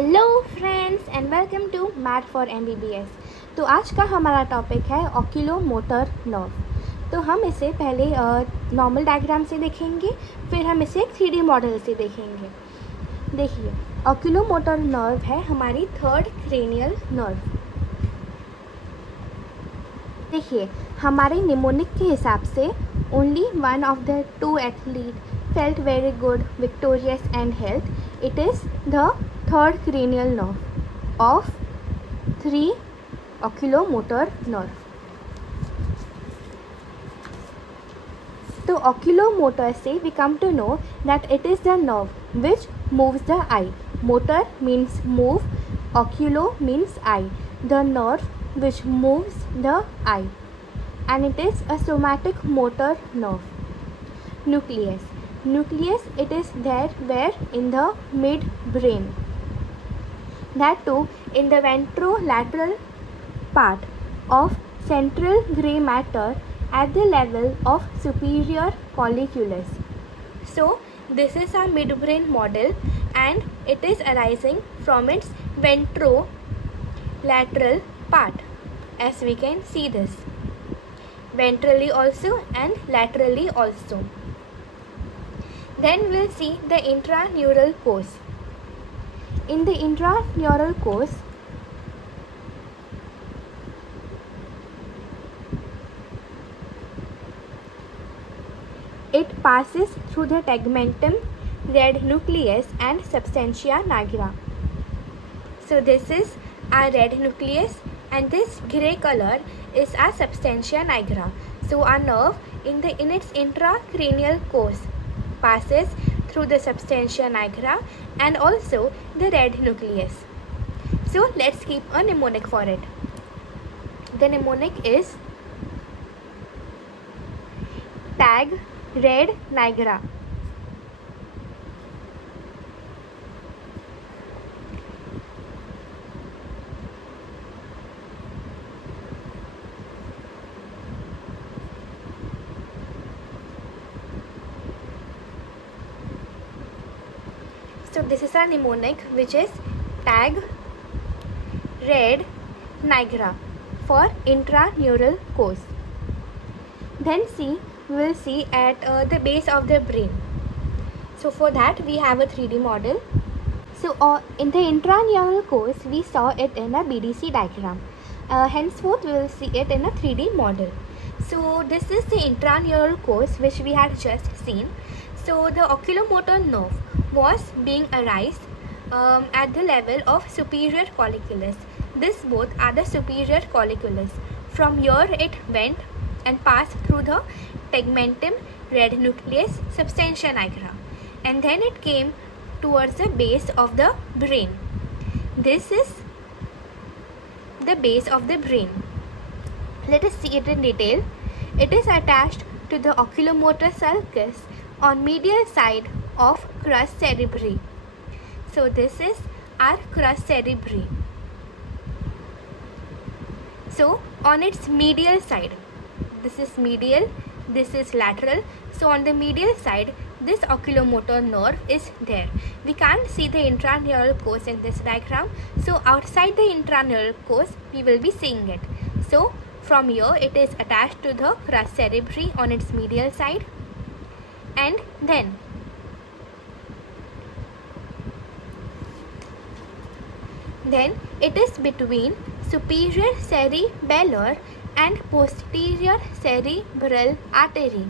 Hello friends and welcome to math for MBBS। तो आज का हमारा टॉपिक है ऑक्यूलोमोटर नर्व। तो हम इसे पहले नॉर्मल डायग्राम से देखेंगे, फिर हम इसे 3D मॉडल से देखेंगे। देखिए, ऑक्यूलोमोटर नर्व है हमारी थर्ड क्रेनियल नर्व। देखिए, हमारे निमोनिक के हिसाब से only one of the two athlete felt very good, victorious and health. It is the third cranial nerve of 3 oculomotor nerve. तो oculomotor से we come to know that it is the nerve which moves the eye. Motor means move, oculo means eye. The nerve which moves the eye, and it is a somatic motor nerve. Nucleus, it is there where in the mid brain, that too in the ventrolateral part of central gray matter at the level of superior colliculus. So this is our midbrain model and it is arising from its ventrolateral part, as we can see this, ventrally also and laterally also. Then we'll see the intraneural course. In the intraneural course, it passes through the tegmentum, red nucleus and substantia nigra. So this is our red nucleus and this grey color is our substantia nigra. So our nerve in its intracranial course passes through the substantia nigra and also the red nucleus. So let's keep a mnemonic for it. The mnemonic is tag red nigra. So this is our mnemonic, which is tag red nigra for intraneural course. Then we will see at the base of the brain. So for that we have a 3D model. So in the intraneural course we saw it in a BDC diagram. Henceforth we will see it in a 3D model. So this is the intraneural course which we had just seen. So the oculomotor nerve was being arised at the level of superior colliculus. This both are the superior colliculus. From here it went and passed through the tegmentum, red nucleus, substantia nigra, and then it came towards the base of the brain. This is the base of the brain. Let us see it in detail. It is attached to the oculomotor sulcus on medial side of crus cerebri. So this is our crus cerebri. So on its medial side, this is medial, this is lateral. So on the medial side, this oculomotor nerve is there. We can't see the intraneural course in this diagram. So outside the intraneural course, we will be seeing it. So from here, it is attached to the crus cerebri on its medial side, and then it is between superior cerebellar and posterior cerebral artery.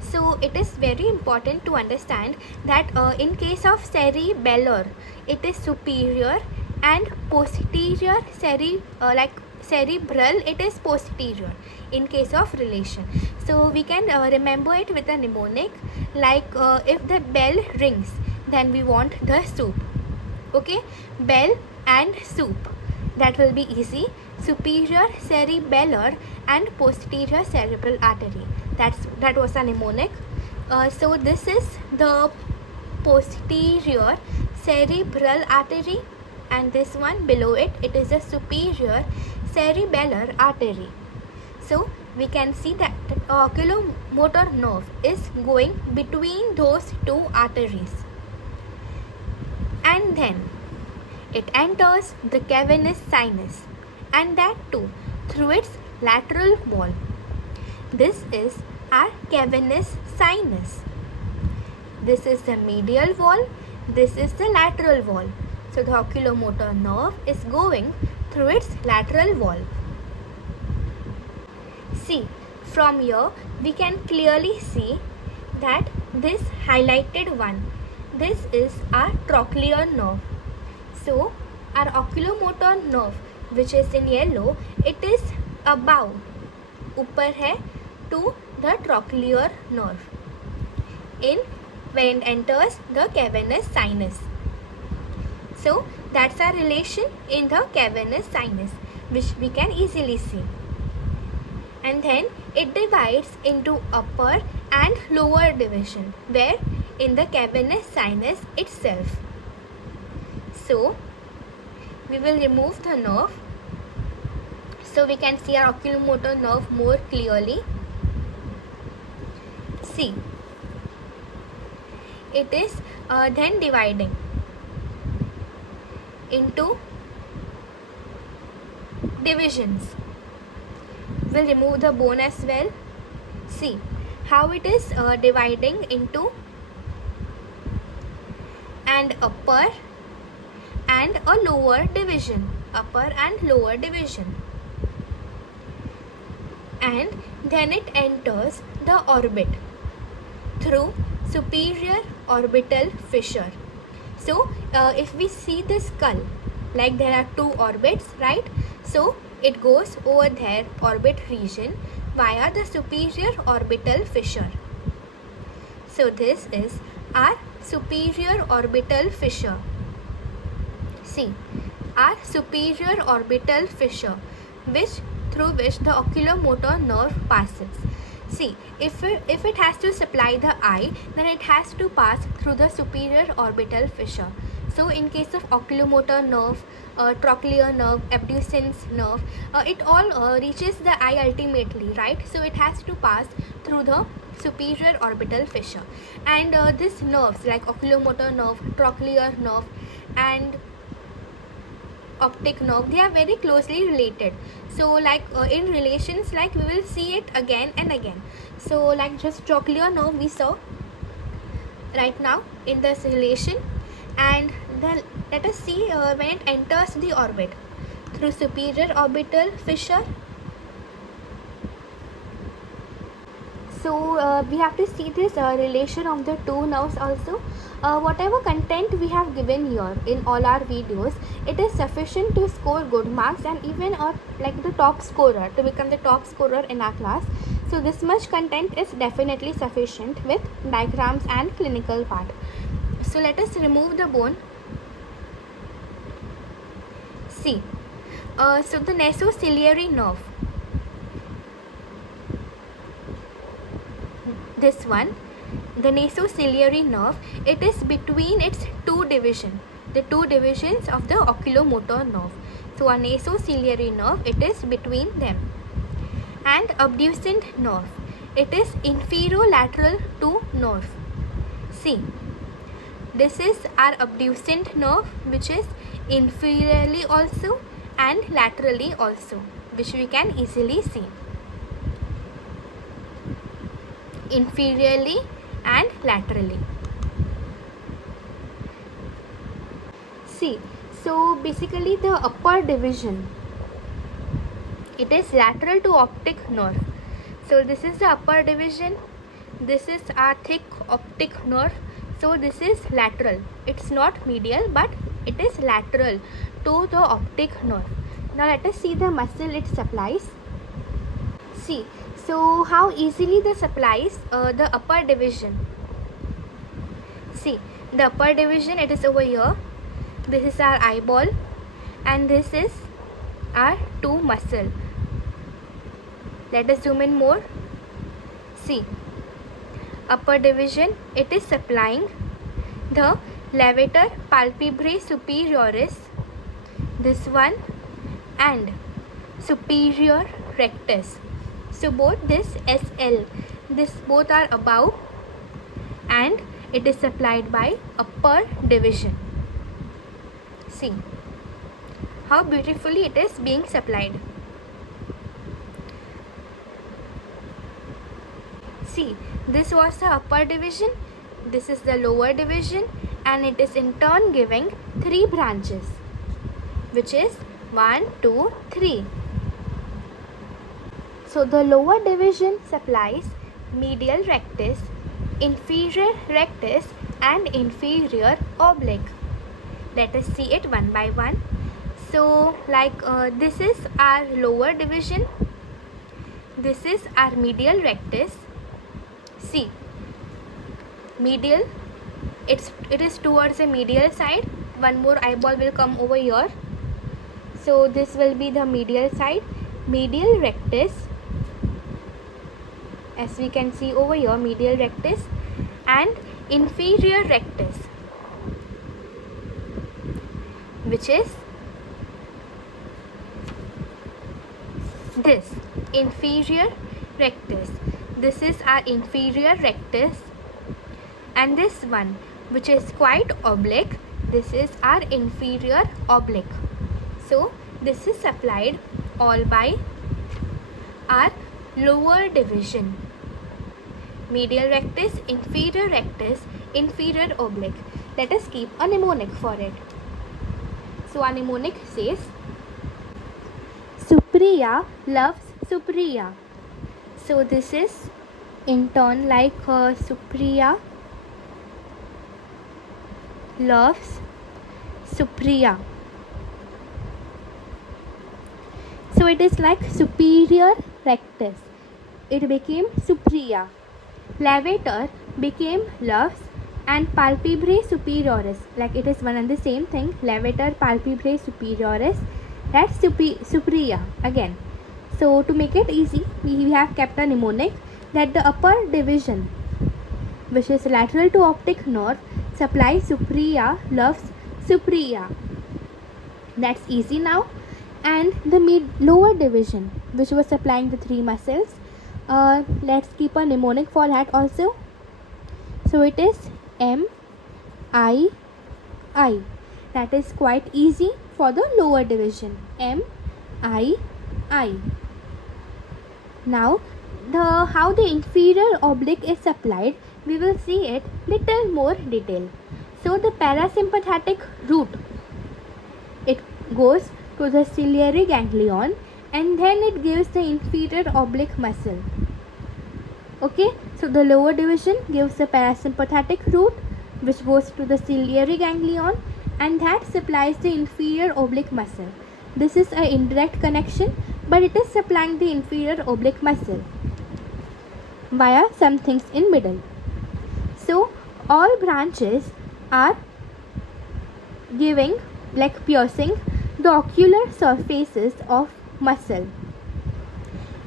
So it is very important to understand that in case of cerebellar, it is superior, and posterior cerebral, it is posterior in case of relation. So we can remember it with a mnemonic, like if the bell rings, then we want the soup. Okay, bell and soup, that will be easy. Superior cerebellar and posterior cerebral artery, that was a mnemonic. So this is the posterior cerebral artery, and this one below it, it is a superior cerebellar artery. So we can see that the oculomotor nerve is going between those two arteries, and then It enters the cavernous sinus, and that too through its lateral wall. This is our cavernous sinus. This is the medial wall, this is the lateral wall. So the oculomotor nerve is going through its lateral wall. See, from here we can clearly see that this highlighted one, this is our trochlear nerve. So our oculomotor nerve, which is in yellow, it is above, ऊपर है, to the trochlear nerve when it enters the cavernous sinus. So that's our relation in the cavernous sinus, which we can easily see. And then it divides into upper and lower division, where in the cavernous sinus itself. So we will remove the nerve so we can see our oculomotor nerve more clearly. See, it is then dividing into divisions. We'll remove the bone as well. See how it is dividing into an upper and a lower division, upper and lower division. And then it enters the orbit through superior orbital fissure. So if we see the skull, like there are two orbits, right? So it goes over their orbit region via the superior orbital fissure. So this is our superior orbital fissure. See, our superior orbital fissure, through which the oculomotor nerve passes. See, if it has to supply the eye, then it has to pass through the superior orbital fissure. So in case of oculomotor nerve, trochlear nerve, abducens nerve, it all reaches the eye ultimately, right? So it has to pass through the superior orbital fissure. And these nerves like oculomotor nerve, trochlear nerve and optic nerve, they are very closely related. So like in relations, like we will see it again and again. So like just trochlear nerve we saw right now in this relation, and then let us see when it enters the orbit through superior orbital fissure. So we have to see this relation of the two nerves also. Whatever content we have given here in all our videos, it is sufficient to score good marks and even like the top scorer, to become the top scorer in our class. So this much content is definitely sufficient with diagrams and clinical part. So let us remove the bone. See, so the nasociliary nerve, this one, the nasociliary nerve, it is between its two divisions, the two divisions of the oculomotor nerve. So a nasociliary nerve, it is between them. And abducent nerve, it is inferolateral to nerve. See, this is our abducent nerve, which is inferiorly also and laterally also, which we can easily see. Inferiorly and laterally. See, so basically the upper division, it is lateral to optic nerve. So this is the upper division, this is our thick optic nerve. So this is lateral, it's not medial but it is lateral to the optic nerve. Now let us see the muscle it supplies. See, so how easily this supplies the upper division. See, the upper division, it is over here. This is our eyeball and this is our two muscle. Let us zoom in more. See, upper division, it is supplying the levator palpebrae superioris, this one, and superior rectus. So both this SL, this both are above and it is supplied by upper division. See, how beautifully it is being supplied. See, this was the upper division, this is the lower division, and it is in turn giving 3 branches, which is 1, 2, 3. So the lower division supplies medial rectus, inferior rectus, and inferior oblique. Let us see it one by one. So this is our lower division, this is our medial rectus. See, medial, it is towards the medial side. One more eyeball will come over here. So this will be the medial side, medial rectus, as we can see over here, medial rectus, and inferior rectus, which is this inferior rectus. This is our inferior rectus, and this one, which is quite oblique, this is our inferior oblique. So this is supplied all by our lower division, medial rectus, inferior oblique. Let us keep a mnemonic for it. So our mnemonic says, Supriya loves Supriya. So this is in turn like Supriya loves Supriya. So it is like superior rectus. It became Supriya. Levator became loves, and palpebrae superioris, like it is one and the same thing. Levator, palpebrae superioris, that's Supriya again. So to make it easy, we have kept a mnemonic that the upper division, which is lateral to optic nerve, supplies Supriya loves Supriya. That's easy now. And the lower division, which was supplying the 3 muscles, let's keep a mnemonic for that also. So it is M-I-I. That is quite easy for the lower division, M-I-I. Now how the inferior oblique is supplied, we will see it little more detail. So the parasympathetic route, it goes to the ciliary ganglion, and then it gives the inferior oblique muscle. Okay, so the lower division gives the parasympathetic route, which goes to the ciliary ganglion, and that supplies the inferior oblique muscle. This is an indirect connection, but it is supplying the inferior oblique muscle via some things in middle. So all branches are giving, like piercing, the ocular surfaces of muscle,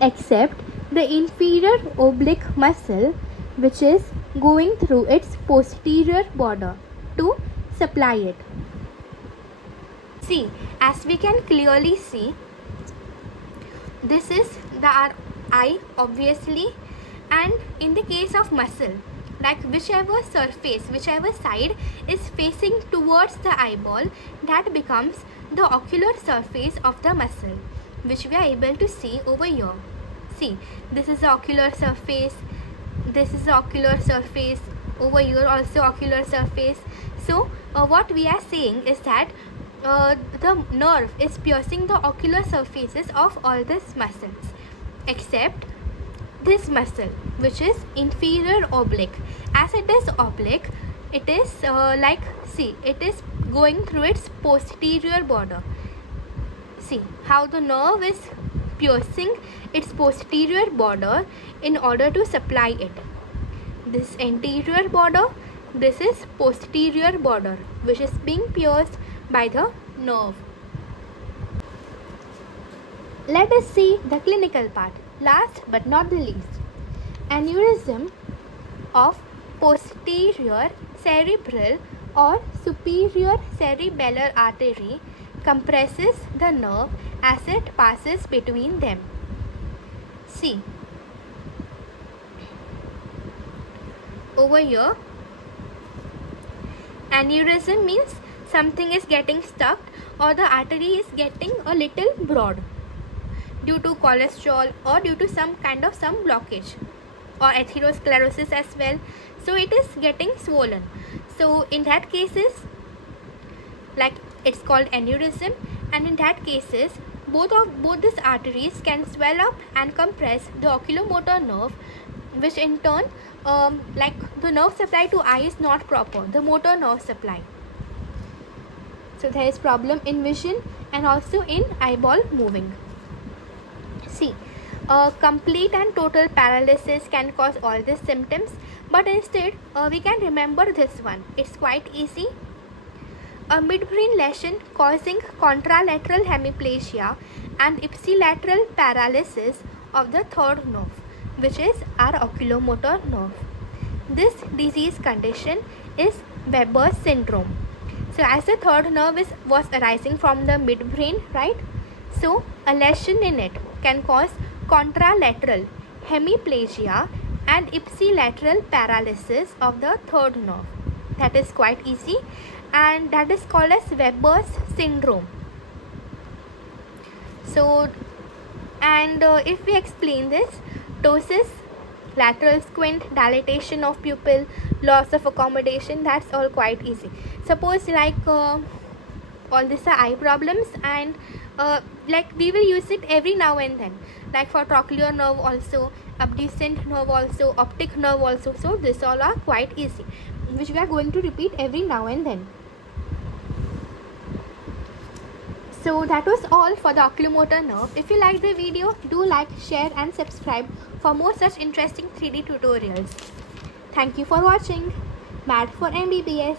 except the inferior oblique muscle, which is going through its posterior border to supply it. See, as we can clearly see, this is the eye obviously, and in the case of muscle, like whichever surface, whichever side is facing towards the eyeball, that becomes the ocular surface of the muscle, which we are able to see over here. See, this is the ocular surface, this is the ocular surface, over here also ocular surface. So what we are saying is that the nerve is piercing the ocular surfaces of all these muscles except this muscle, which is inferior oblique. As it is oblique, it is it is going through its posterior border. See how the nerve is piercing its posterior border in order to supply it. This anterior border, this is posterior border, which is being pierced by the nerve. Let us see the clinical part. Last but not the least, aneurysm of posterior cerebral or superior cerebellar artery compresses the nerve as it passes between them. See, over here, aneurysm means something is getting stuck or the artery is getting a little broad due to cholesterol or due to some blockage or atherosclerosis as well. So it is getting swollen. So in that cases, like, it's called aneurysm, and in that cases both these arteries can swell up and compress the oculomotor nerve, which in turn, like, the nerve supply to eye is not proper, the motor nerve supply. So there is problem in vision and also in eyeball moving. See, complete and total paralysis can cause all these symptoms, but instead we can remember this one. It's quite easy. A midbrain lesion causing contralateral hemiplegia and ipsilateral paralysis of the third nerve, which is our oculomotor nerve. This disease condition is Weber's syndrome. So as the third nerve was arising from the midbrain, right? So a lesion in it can cause contralateral hemiplegia and ipsilateral paralysis of the third nerve. That is quite easy, and that is called as Weber's syndrome. So, and if we explain this, ptosis, lateral squint, dilatation of pupil, loss of accommodation, that's all quite easy. Suppose like all these are eye problems, and like we will use it every now and then, like for trochlear nerve also, abducent nerve also, optic nerve also. So this all are quite easy, which we are going to repeat every now and then. So that was all for the oculomotor nerve. If you like the video, do like, share and subscribe for more such interesting 3D tutorials. Thank you for watching. Mad for MBBS.